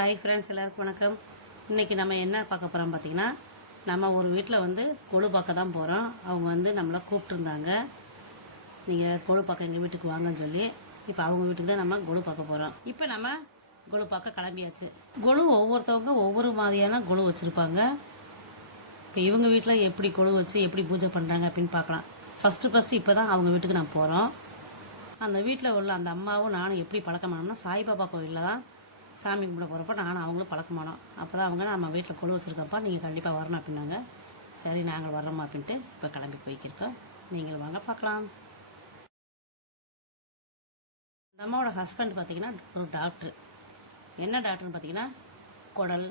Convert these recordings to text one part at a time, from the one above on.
Hi friends, எல்லாருக்கும் வணக்கம். இன்றைக்கி நம்ம என்ன பார்க்க போகிறோம் பார்த்தீங்கன்னா, நம்ம ஒரு வீட்டில் வந்து கொழு பார்க்க தான் போகிறோம். அவங்க வந்து நம்மளை கூப்பிட்டுருந்தாங்க, நீங்கள் கொழு பார்க்க எங்கள் வீட்டுக்கு வாங்கன்னு சொல்லி. இப்போ அவங்க வீட்டுக்கு தான் நம்ம கொழு பார்க்க போகிறோம். இப்போ நம்ம கொழு பார்க்க கிளம்பியாச்சு. கொழு ஒவ்வொருத்தவங்க ஒவ்வொரு மாதிரியான கொழு வச்சுருப்பாங்க. இப்போ இவங்க வீட்டில் எப்படி கொழு வச்சு எப்படி பூஜை பண்ணுறாங்க அப்படின்னு பார்க்கலாம். ஃபஸ்ட்டு இப்போ தான் அவங்க வீட்டுக்கு நான் போகிறோம். அந்த வீட்டில் உள்ள அந்த அம்மாவும் நானும் எப்படி பழக்கமானோம்னா, சாய்பாபா கோயிலில் தான் சாமி கும்பிட போகிறப்ப நானும் அவங்களும் பழக்கமானோம். அப்போ தான் அவங்க நம்ம வீட்டில் கொழு வச்சுருக்கப்பா, நீங்கள் கண்டிப்பாக வரணும் அப்படின்னாங்க. சரி, நாங்கள் வர்றோமா அப்படின்ட்டு இப்போ கிளம்பி போய்க்கிருக்கோம். நீங்கள் வாங்க பார்க்கலாம். அந்த அம்மாவோட ஹஸ்பண்ட் பார்த்திங்கன்னா ஒரு டாக்டர். என்ன டாக்டர்னு பார்த்தீங்கன்னா, குடல்,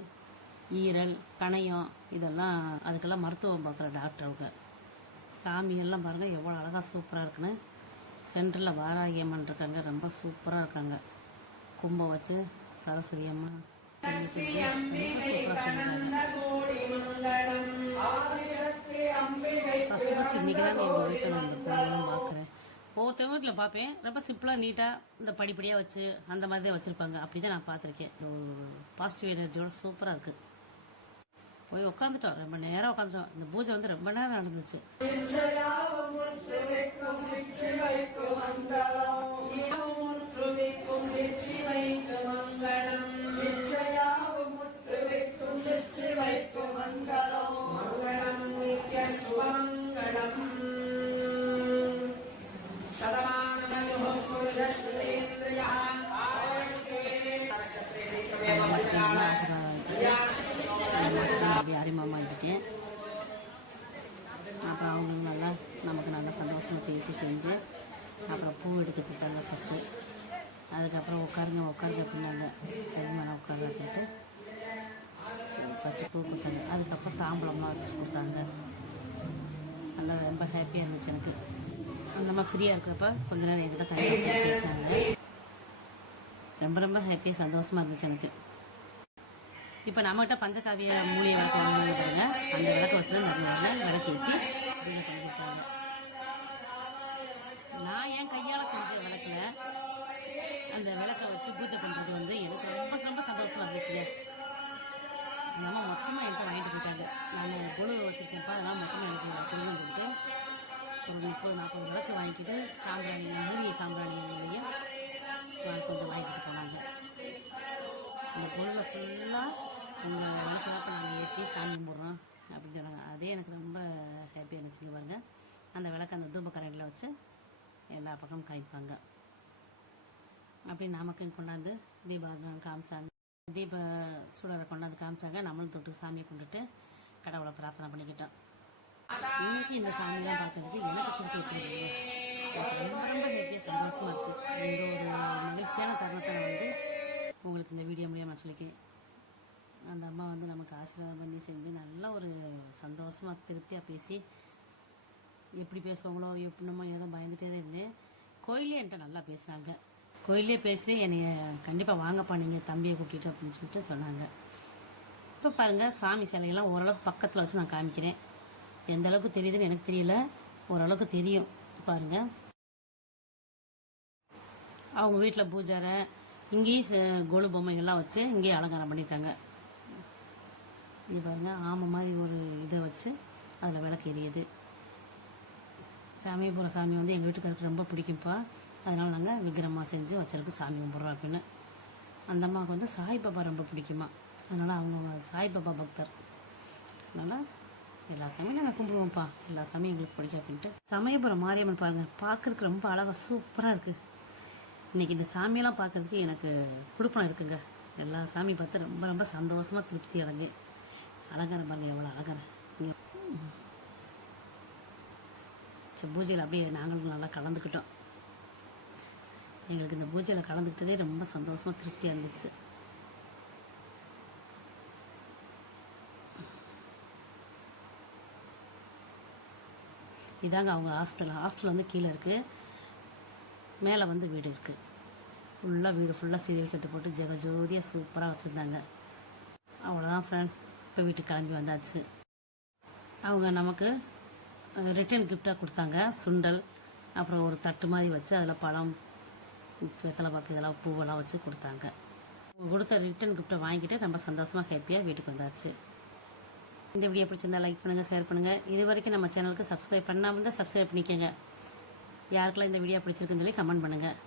ஈரல், கணையம் இதெல்லாம் அதுக்கெல்லாம் மருத்துவம் பார்க்குற டாக்டர் அவங்க. சாமியெல்லாம் பாருங்கள் எவ்வளோ அழகாக சூப்பராக இருக்குன்னு. சென்டரில் வாராகி அம்மன் இருக்காங்க, ரொம்ப சூப்பராக இருக்காங்க. கும்பம் வச்சு சரஸ்வதி அம்மா ஃபஸ்ட்டு இன்றைக்கி தான் எங்கள் வீட்டில் நான் இந்த கோயிலெலாம் பார்க்குறேன். ஒவ்வொருத்தவங்க வீட்டில் பார்ப்பேன், ரொம்ப சிம்பிளாக நீட்டாக இந்த படிப்படியாக வச்சு அந்த மாதிரி தான் வச்சுருப்பாங்க. அப்படி தான் நான் பார்த்துருக்கேன். ஒரு பாசிட்டிவ் எனர்ஜியோட சூப்பராக இருக்குது. போய் உட்காந்துட்டோம், ரொம்ப நேரம் உட்காந்துட்டோம். இந்த பூஜை வந்து ரொம்ப நேரம் நடந்துச்சு. அரிமாமா ஆகிட்டேன். அப்புறம் அவங்க நல்லா நமக்கு நல்லா சந்தோஷமாக பேசி செஞ்சு அப்புறம் பூ எடுத்து கொடுத்தாங்க ஃபஸ்ட்டு. அதுக்கப்புறம் உட்காருங்க அப்படின்னாங்க. சரிம்மா நான் உட்காருங்க அப்படின்ட்டு ஃபஸ்ட்டு பூ கொடுத்தாங்க. அதுக்கப்புறம் தாம்பூலம்லாம் வச்சு கொடுத்தாங்க. நல்லா ரொம்ப ஹாப்பியாக இருந்துச்சு எனக்கு. அந்த மாதிரி ஃப்ரீயாக இருக்கிறப்ப கொஞ்ச நேரம் என்கிட்ட தனியாக பேசினாங்க. ரொம்ப ஹாப்பியாக சந்தோஷமாக இருந்துச்சு எனக்கு. இப்போ நம்மகிட்ட பஞ்சகாவிய மூலிகை விளக்கு வாங்கிடுங்க. அந்த விளக்கு வச்சு நிறைய விளக்கு வச்சு பூஜை பண்ணி கொடுத்தாங்க. நான் என் கையால் செஞ்ச விளக்கில் அந்த விளக்கை வச்சு பூஜை பண்ணுறது வந்து எனக்கு ரொம்ப சந்தோஷமாக இருந்துச்சுங்க. அதனால் மொத்தமாக என்கிட்ட வாங்கிட்டு போயிட்டாங்க. நான் கொழு வச்சுருக்கேன்ப்பா, அதெல்லாம் மொத்தமாக எனக்கு கொழு வந்துட்டு ஒரு 30-40 விளக்கு வாங்கிக்கிட்டு சாம்பிராணி மூலிகை சாம்பிராணிகளையும் கொஞ்சம் வாங்கிட்டு போனாங்க. அந்த கொழுவை ஃபுல்லாக உங்கள் விளக்கெல்லாம் நாங்கள் ஏற்றி சாமி கும்பிட்றோம் அப்படின்னு சொன்னாங்க. அதே எனக்கு ரொம்ப ஹாப்பியாக இருந்துச்சுங்க. பாருங்க, அந்த விளக்கு அந்த தூப கரண்டில் வச்சு எல்லா பக்கமும் காமிப்பாங்க. அப்படி நமக்கு கொண்டாந்து தீபாவளி காமிச்சாங்க. தீப சூடரை கொண்டாந்து காமிச்சாங்க. நம்மளும் தொட்டு சாமியை கொண்டுட்டு கடவுளை பிரார்த்தனை பண்ணிக்கிட்டோம். இன்னைக்கு இந்த சாமியெல்லாம் பார்க்கறதுக்கு எனக்கு கொடுத்து வச்சுருக்கீங்க. ரொம்ப ஹாப்பியாக சந்தோஷமாக இருக்குது. இந்த ஒரு மகிழ்ச்சியான தருணத்தை நான் வந்து உங்களுக்கு இந்த வீடியோ மூலியமாக நான் சொல்லிக்கிறேன். அந்த அம்மா வந்து நமக்கு ஆசீர்வாதம் பண்ணி செஞ்சு நல்லா ஒரு சந்தோஷமாக திருப்தியாக பேசி, எப்படி பேசுவாங்களோ எப்படின்னமோ ஏதோ பயந்துகிட்டே தான் இருந்தேன். கோயிலே என்கிட்ட நல்லா பேசுனாங்க. கோயிலே பேசி என்னை கண்டிப்பாக வாங்கப்பா நீங்கள் தம்பியை கூட்டிகிட்டு அப்படின்னு சொல்லிட்டு சொன்னாங்க. இப்போ பாருங்கள், சாமி சிலையெல்லாம் ஓரளவுக்கு பக்கத்தில் வச்சு நான் காமிக்கிறேன். எந்த அளவுக்கு தெரியுதுன்னு எனக்கு தெரியல, ஓரளவுக்கு தெரியும். பாருங்கள், அவங்க வீட்டில் பூஜாரை இங்கேயும் கொழு பொம்மைகள்லாம் வச்சு இங்கேயே அலங்காரம் பண்ணியிருக்காங்க. இங்கே பாருங்கள், ஆமை மாதிரி ஒரு இதை வச்சு அதில் விளக்கு எரியுது. சமயபுரம் சாமி வந்து எங்கள் வீட்டுக்காருக்கு ரொம்ப பிடிக்கும்ப்பா, அதனால் நாங்கள் விக்கிரமாக செஞ்சு வச்சிருக்கு சாமி கும்பிட்றோம் அப்படின்னு. அந்த அம்மாவுக்கு வந்து சாய்பாபா ரொம்ப பிடிக்குமா, அதனால் அவங்க சாய்பாபா பக்தர். அதனால் எல்லா சாமியும் நாங்கள் கும்பிடுவோம்ப்பா, எல்லா சாமியும் எங்களுக்கு பிடிக்கும் அப்படின்ட்டு. சமயபுரம் மாரியம்மன் பாருங்கள், பார்க்குறதுக்கு ரொம்ப அழகாக சூப்பராக இருக்குது. இன்றைக்கி இந்த சாமியெல்லாம் பார்க்குறதுக்கு எனக்கு கொடுப்பனம் இருக்குங்க. எல்லா சாமி பார்த்து ரொம்ப சந்தோஷமாக திருப்தி அடைஞ்சேன். அலங்காரம் பாருங்கள், எவ்வளோ அலங்காரம். சரி, பூஜையில் அப்படியே நாங்களும் நல்லா கலந்துக்கிட்டோம். எங்களுக்கு இந்த பூஜையில் கலந்துக்கிட்டதே ரொம்ப சந்தோஷமாக திருப்தியாக இருந்துச்சு. இதாங்க அவங்க ஹாஸ்டல் வந்து கீழே இருக்குது, மேலே வந்து வீடு இருக்குது. வீடு ஃபுல்லாக சீரியல் செட்டு போட்டு ஜெகஜோதியாக சூப்பராக வச்சுருந்தாங்க. அவ்வளோதான் ஃப்ரெண்ட்ஸ், இப்போ வீட்டுக்கு கிளம்பி வந்தாச்சு. அவங்க நமக்கு ரிட்டன் கிஃப்டாக கொடுத்தாங்க சுண்டல், அப்புறம் ஒரு தட்டு மாதிரி வச்சு அதில் பழம், வெத்தலை பாக்கு இதெல்லாம் பூவெல்லாம் வச்சு கொடுத்தாங்க. கொடுத்த ரிட்டன் கிஃப்ட்டை வாங்கிட்டு ரொம்ப சந்தோஷமாக ஹாப்பியாக வீட்டுக்கு வந்தாச்சு. இந்த வீடியோ பிடிச்சிருந்தா லைக் பண்ணுங்கள், ஷேர் பண்ணுங்கள். இது வரைக்கும் நம்ம சேனலுக்கு சப்ஸ்கிரைப் பண்ணாமல் இருந்தால் சப்ஸ்கிரைப் பண்ணிக்கோங்க. யாருக்கெல்லாம் இந்த வீடியோ பிடிச்சிருக்குன்னு சொல்லி கமெண்ட் பண்ணுங்கள்.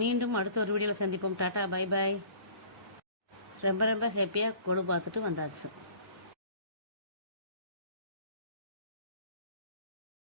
மீண்டும் அடுத்த ஒரு வீடியோவில் சந்திப்போம். Tata, bye bye. ரொம்ப ரொம்ப ஹாப்பியாக கொடு பார்த்துட்டு வந்தாச்சு.